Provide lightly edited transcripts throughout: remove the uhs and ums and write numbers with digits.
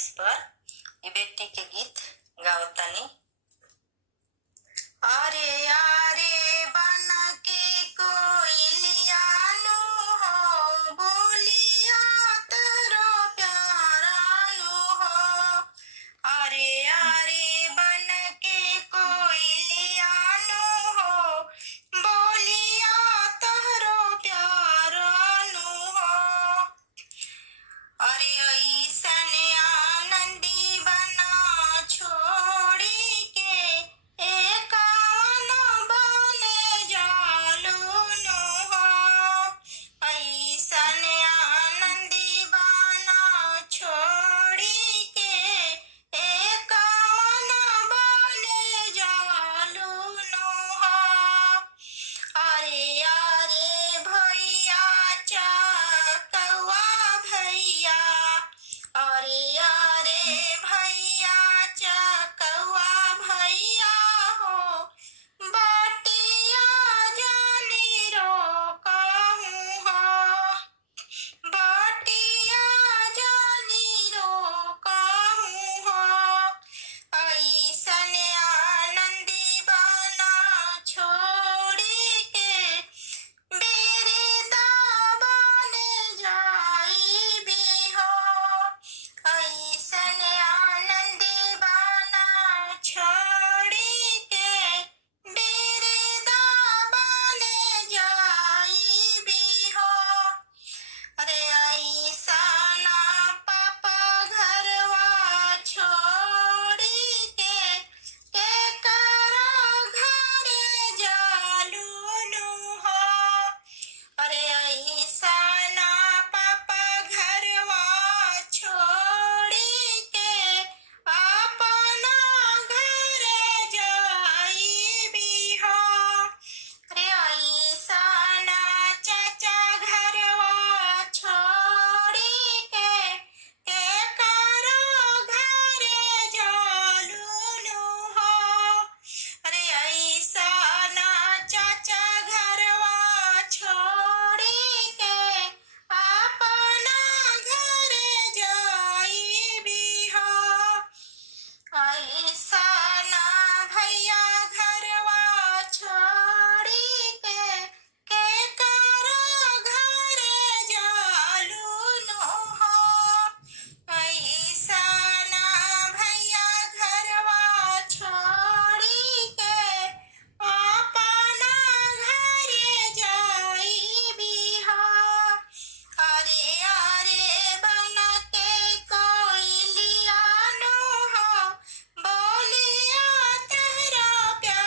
फरमाइश पर ये बेटी के गीत गावतानी। अरे यारे बन के कोयलिया नु हो बोलिया तरो प्यारा नु हो। अरे यारे बन के कोयलिया नु हो बोलिया तरो प्यारा नु हो। अरे ऐसन आनंदी बना छोड़ी के एकान बने जालू नु हो। ऐसन आनंदी बना छोड़ी के एकान बने जालू नु हो। अरे यारे भैया चकवा भैया, अरे यारे भैया चकवा भैया हो बटिया जानी रोकहूँ हो। बटिया जानी रोकहूँ हो। ऐसन आनंदी बना छोड़ी के बेरिदा बने जाई भी हो। ऐसन आनंदी बना छोड़ी के बेरिदा बने जाई भी हो। अरे ऐसन पापा घरवा छोड़ी के करा घरे जालू नु हो। अरे ऐसन पापा घरवा छोड़ी के अपना घरे जाई भी हो। अरे ऐसन चाचा घरवा छोड़ी के करा घरे जालू नु हो। अरे ऐसन चाचा घरवा छोड़ी के अपना घरे जाई भी हो। ऐसन भैया घरवा छोड़ी के करा घरे जालू नु हो। ऐसन भैया घरवा छोड़ी के अपना घरे जाई भी हो। अरे यारे बन के कोयलिया नु हो बोलिया तेरा प्यारा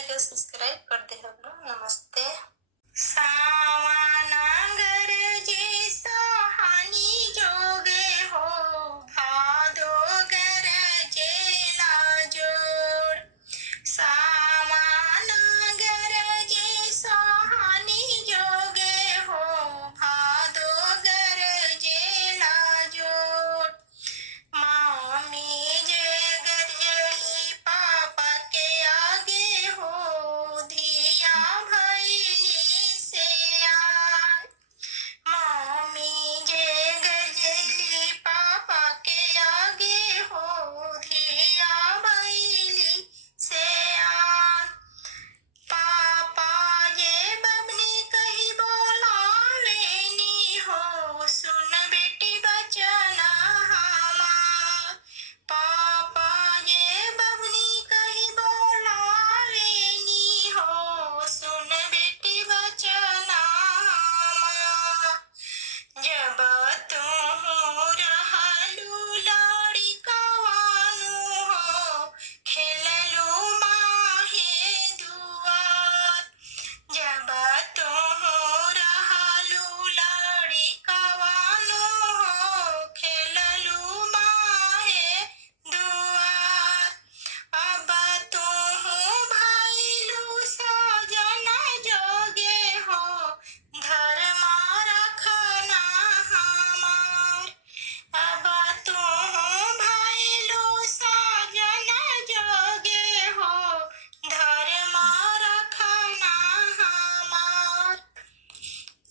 लाइक और सब्सक्राइब कर दे हम लोग। नमस्ते। सावन गरजे सोहानी जोगे हो, भादो गरजे लाजोड़। सावन गरजे सोहानी जोगे हो, भादो गरजे लाजोड़। मामी जे गरजली पापा के आगे हो, धिया भैली सियान। मामी जे गरजली पापा के आगे हो, धिया भैली सियान। पापा जे बबनी कही बोलावेनी हो, सुन बेटी बचना हमार। पापा जे बबनी कही बोलावेनी हो, सुन बेटी बचना हमार। जब तुहू रहलू लाड़ी कवानू हो, खेललू माहे दुआर। जब तुहू रहलू लाड़ी कवानू हो, खेललू माहे दुआर। अब तुहू भइलू सजन जोगे हो, धर्मा रखना हमार। अब तुहू भइलू सजन जोगे हो, धर्मा रखना हमार।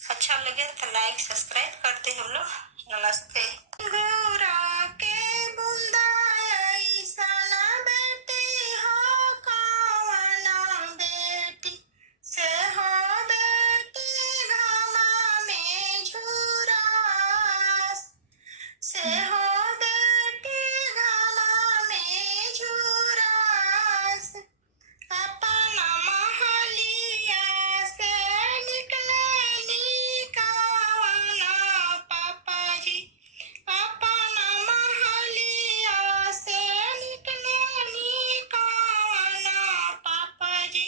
अच्छा लगे तो लाइक सब्सक्राइब करते हम लोग। नमस्ते। घोरा के बुंदा ऐसन बेटी हो, कवना बेटी से हो बेटी घामा में झुरास। से हो बेटी घामा में झुरास। अपना महलिया से निकलेली कवना पापा जी। अपना महलिया से निकलेली कवना पापा जी।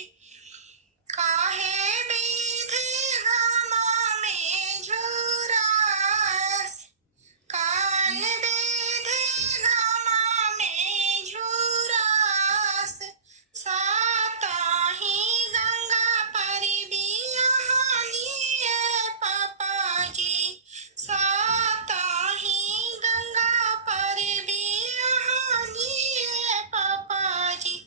काहे विधि घामा में झुरास। कान विधि घामा में झुरास। साताही गंगा परी बियाहनिए पापा जी। साताही गंगा परी बियाहनिए पापा जी।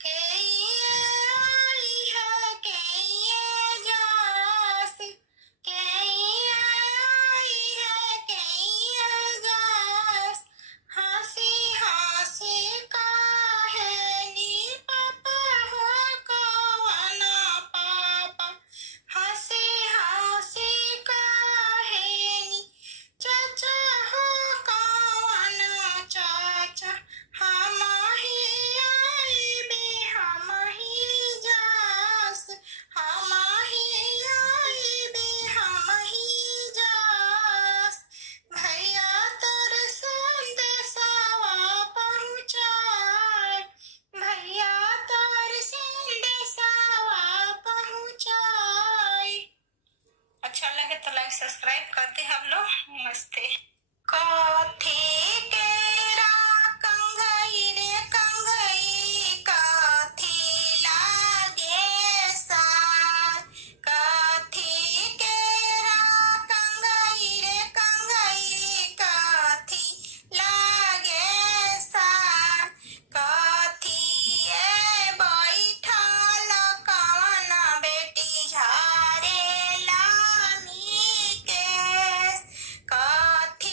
केये आई है केये जास। केये आई है केये जास। हंसी हंसी काहेनी पापा हो, कवना पापा। हंसी हंसी काहेनी चाचा हो, कवना चाचा। हम ही आईबे हम ही जास। हम ही आईबे हम ही जास। भैया तोर संदेशवा पहुँचाए। भैया तोर संदेशवा पहुँचाए। अच्छा लगे तो लाइक सब्सक्राइब करते हम लोग। नमस्ते। कथी केरा कंगई रे कंगई, कथी लागे सार। कथी केरा कंगई रे कंगई, कथी लागे सार। कथिए बैठल कवना बेटी झारे लामी केस। कथी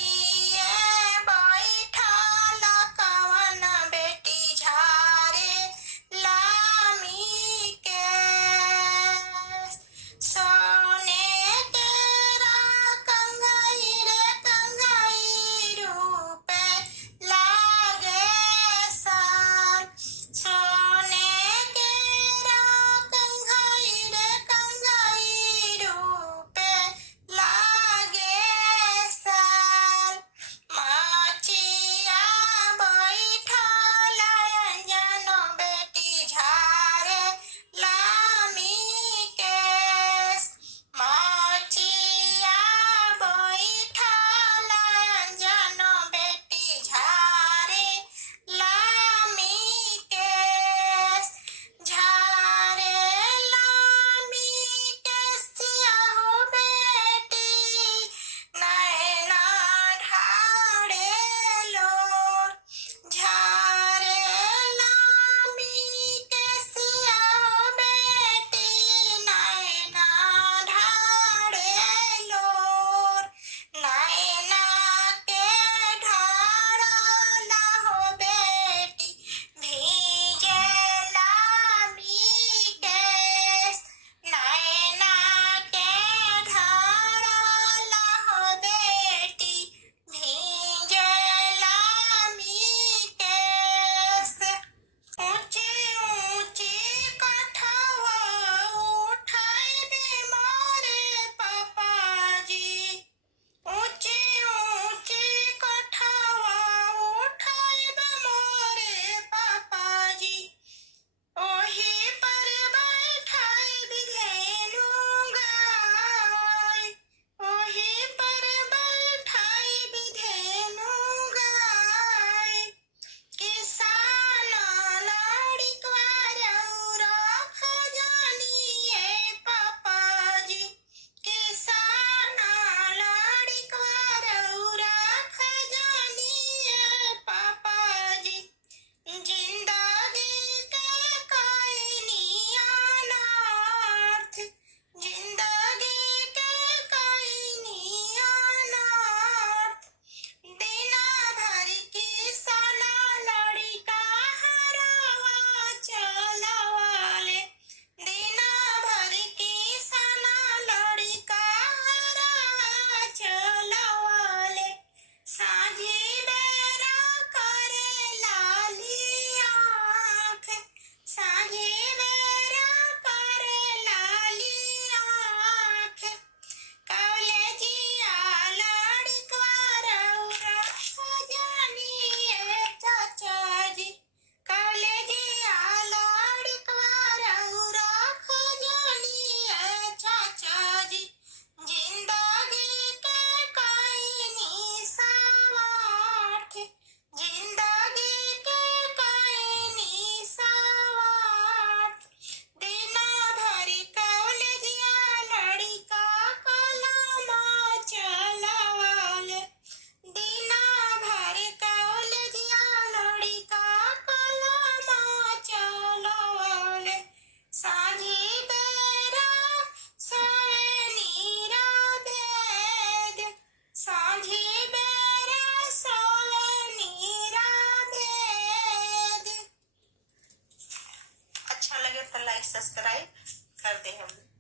लगे तो लाइक सब्सक्राइब कर दे हम।